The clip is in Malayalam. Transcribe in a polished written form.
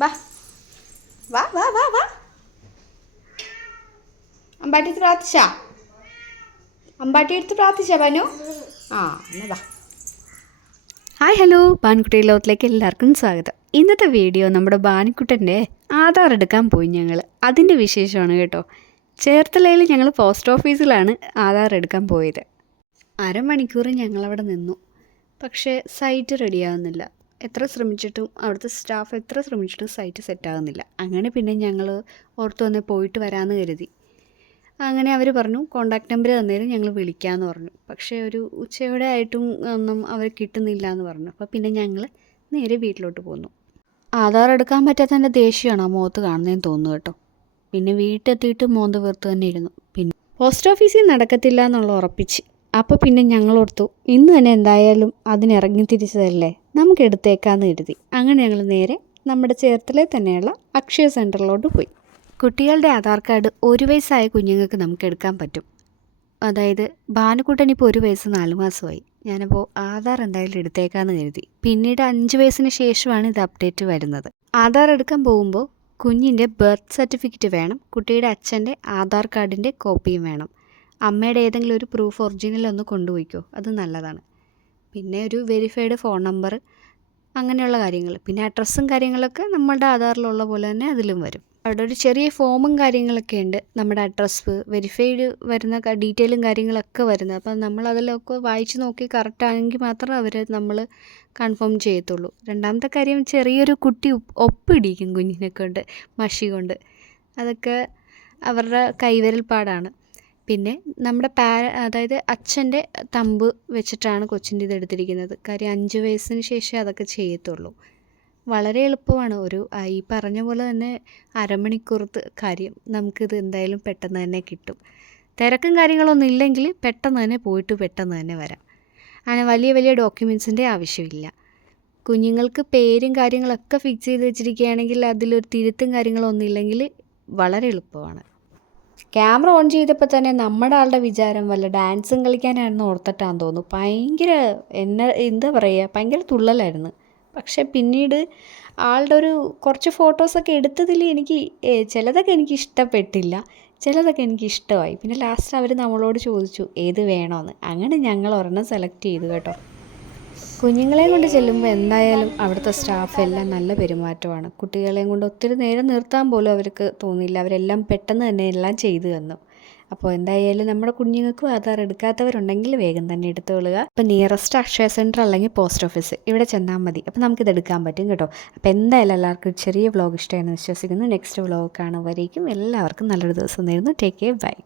വാ വാ വാ വാ വാ അമ്പാട്ടി എടുത്ത് പ്രാർത്ഥിച്ചാ അമ്പാട്ടി എടുത്ത് പ്രാർത്ഥിച്ചാ ബനു ആ എന്നാ വാ. ഹായ് ഹലോ, ബാൻകുട്ടി ലോകത്തിലേക്ക് എല്ലാവർക്കും സ്വാഗതം. ഇന്നത്തെ വീഡിയോ നമ്മുടെ ബാനിക്കുട്ടൻ്റെ ആധാർ എടുക്കാൻ പോയി ഞങ്ങൾ. അതിൻ്റെ വിശേഷമാണ് കേട്ടോ. ചേർത്തലയിൽ ഞങ്ങൾ പോസ്റ്റ് ഓഫീസിലാണ് ആധാർ എടുക്കാൻ പോയത്. അരമണിക്കൂർ ഞങ്ങളവിടെ നിന്നു. പക്ഷേ സൈറ്റ് റെഡിയാകുന്നില്ല. എത്ര ശ്രമിച്ചിട്ടും അവിടുത്തെ സ്റ്റാഫ് എത്ര ശ്രമിച്ചിട്ടും സൈറ്റ് സെറ്റാകുന്നില്ല. അങ്ങനെ പിന്നെ ഞങ്ങൾ ഓർത്തു വന്നേ പോയിട്ട് വരാമെന്ന് കരുതി. അങ്ങനെ അവർ പറഞ്ഞു കോണ്ടാക്ട് നമ്പർ തന്നേരം ഞങ്ങൾ വിളിക്കാമെന്ന് പറഞ്ഞു. പക്ഷേ ഒരു ഉച്ചയോടെ ആയിട്ടും ഒന്നും അവർ കിട്ടുന്നില്ല എന്ന് പറഞ്ഞു. അപ്പോൾ പിന്നെ ഞങ്ങൾ നേരെ വീട്ടിലോട്ട് പോന്നു. ആധാർ എടുക്കാൻ പറ്റാത്തതിൻ്റെ ദേഷ്യമാണ് ആ മുഖത്ത് കാണുന്നതെന്ന് തോന്നുന്നു കേട്ടോ. പിന്നെ വീട്ടിലെത്തിയിട്ട് മോന്ത വീർത്ത് തന്നെ ഇരുന്നു. പിന്നെ പോസ്റ്റ് ഓഫീസിൽ നടക്കത്തില്ല എന്നുള്ള ഉറപ്പിച്ച്. അപ്പോൾ പിന്നെ ഞങ്ങളോർത്തു ഇന്ന് തന്നെ എന്തായാലും അതിനിറങ്ങി തിരിച്ചതല്ലേ, നമുക്ക് എടുത്തേക്കാമെന്ന് കരുതി. അങ്ങനെ ഞങ്ങൾ നേരെ നമ്മുടെ ചേർത്തലയിൽ തന്നെയുള്ള അക്ഷയ സെൻറ്ററിലോട്ട് പോയി. കുട്ടികളുടെ ആധാർ കാർഡ് 1 വയസ്സായ കുഞ്ഞുങ്ങൾക്ക് നമുക്ക് എടുക്കാൻ പറ്റും. അതായത് ഭാനുക്കുട്ടൻ ഇപ്പോൾ 1 വയസ്സ് 4 മാസമായി. ഞാനപ്പോൾ ആധാർ എന്തായാലും എടുത്തേക്കാമെന്ന് കരുതി. പിന്നീട് 5 വയസ്സിന് ശേഷമാണ് ഇത് അപ്ഡേറ്റ് വരുന്നത്. ആധാർ എടുക്കാൻ പോകുമ്പോൾ കുഞ്ഞിൻ്റെ ബർത്ത് സർട്ടിഫിക്കറ്റ് വേണം, കുട്ടിയുടെ അച്ഛൻ്റെ ആധാർ കാർഡിൻ്റെ കോപ്പിയും വേണം. അമ്മയുടെ ഏതെങ്കിലും ഒരു പ്രൂഫ് ഒറിജിനൽ ഒന്ന് കൊണ്ടുപോയിക്കോ, അത് നല്ലതാണ്. പിന്നെ ഒരു വെരിഫൈഡ് ഫോൺ നമ്പർ, അങ്ങനെയുള്ള കാര്യങ്ങൾ. പിന്നെ അഡ്രസ്സും കാര്യങ്ങളൊക്കെ നമ്മളുടെ ആധാറിലുള്ള പോലെ തന്നെ അതിലും വരും. അവിടെ ഒരു ചെറിയ ഫോമും കാര്യങ്ങളൊക്കെ ഉണ്ട്, നമ്മുടെ അഡ്രസ്സ് വെരിഫൈഡ് വരുന്ന ഡീറ്റെയിലും കാര്യങ്ങളൊക്കെ വരുന്നത്. അപ്പം നമ്മളതിലൊക്കെ വായിച്ച് നോക്കി കറക്റ്റാണെങ്കിൽ മാത്രം അവർ നമ്മൾ കൺഫേം ചെയ്യത്തുള്ളൂ. രണ്ടാമത്തെ കാര്യം, ചെറിയൊരു കുട്ടി ഒപ്പിടിക്കും കുഞ്ഞിനെ കൊണ്ട്, മഷി കൊണ്ട്. അതൊക്കെ അവരുടെ കൈവിരൽ പാടാണ്. പിന്നെ നമ്മുടെ അതായത് അച്ഛൻ്റെ തമ്പ് വെച്ചിട്ടാണ് കൊച്ചിൻ്റെ ഇത് എടുത്തിരിക്കുന്നത്. കാര്യം 5 വയസ്സിന് ശേഷമേ അതൊക്കെ ചെയ്യത്തുള്ളൂ. വളരെ എളുപ്പമാണ്. ഈ പറഞ്ഞ പോലെ തന്നെ അരമണിക്കൂറത്തെ കാര്യം. നമുക്കിത് എന്തായാലും പെട്ടെന്ന് തന്നെ കിട്ടും. തിരക്കും കാര്യങ്ങളൊന്നും ഇല്ലെങ്കിൽ പെട്ടെന്ന് തന്നെ പോയിട്ട് പെട്ടെന്ന് തന്നെ വരാം. അങ്ങനെ വലിയ വലിയ ഡോക്യുമെൻസിൻ്റെ ആവശ്യമില്ല. കുഞ്ഞുങ്ങൾക്ക് പേരും കാര്യങ്ങളൊക്കെ ഫിക്സ് ചെയ്ത് വെച്ചിരിക്കുകയാണെങ്കിൽ അതിലൊരു തിരുത്തും കാര്യങ്ങളൊന്നും ഇല്ലെങ്കിൽ വളരെ എളുപ്പമാണ്. ക്യാമറ ഓൺ ചെയ്തപ്പോൾ തന്നെ നമ്മുടെ ആളുടെ വിചാരം വല്ല ഡാൻസും കളിക്കാനാണെന്ന് ഓർത്തിട്ടാന്ന് തോന്നുന്നു. ഭയങ്കര എന്താ പറയുക, ഭയങ്കര തുള്ളലായിരുന്നു. പക്ഷെ പിന്നീട് ആളുടെ കുറച്ച് ഫോട്ടോസൊക്കെ എടുത്തതിൽ എനിക്ക് ചിലതൊക്കെ എനിക്ക് ഇഷ്ടപ്പെട്ടില്ല, ചിലതൊക്കെ എനിക്ക് ഇഷ്ടമായി. പിന്നെ ലാസ്റ്റ് അവർ നമ്മളോട് ചോദിച്ചു ഏത് വേണമെന്ന്. അങ്ങനെ ഞങ്ങൾ ഒരെണ്ണം സെലക്ട് ചെയ്തു കേട്ടോ. കുഞ്ഞുങ്ങളെയും കൊണ്ട് ചെല്ലുമ്പോൾ എന്തായാലും അവിടുത്തെ സ്റ്റാഫ് എല്ലാം നല്ല പെരുമാറ്റമാണ്. കുട്ടികളെയും കൊണ്ട് ഒത്തിരി നേരം നിർത്താൻ പോലും അവർക്ക് തോന്നിയില്ല. അവരെല്ലാം പെട്ടെന്ന് തന്നെ എല്ലാം ചെയ്തു തന്നു. അപ്പോൾ എന്തായാലും നമ്മുടെ കുഞ്ഞുങ്ങൾക്കും ആധാർ എടുക്കാത്തവരുണ്ടെങ്കിൽ വേഗം തന്നെ എടുത്തുകൊള്ളുക. അപ്പോൾ നിയറസ്റ്റ് അക്ഷയ സെൻറ്റർ അല്ലെങ്കിൽ പോസ്റ്റ് ഓഫീസ് ഇവിടെ ചെന്നാൽ മതി. അപ്പോൾ നമുക്കിത് എടുക്കാൻ പറ്റും കേട്ടോ. അപ്പോൾ എന്തായാലും എല്ലാവർക്കും ചെറിയ വ്ലോഗ് ഇഷ്ടമാണെന്ന് വിശ്വസിക്കുന്നു. നെക്സ്റ്റ് വ്ലോഗ് കാണുമ്പോഴേക്കും എല്ലാവർക്കും നല്ലൊരു ദിവസം നേരുന്നു. Take care, by.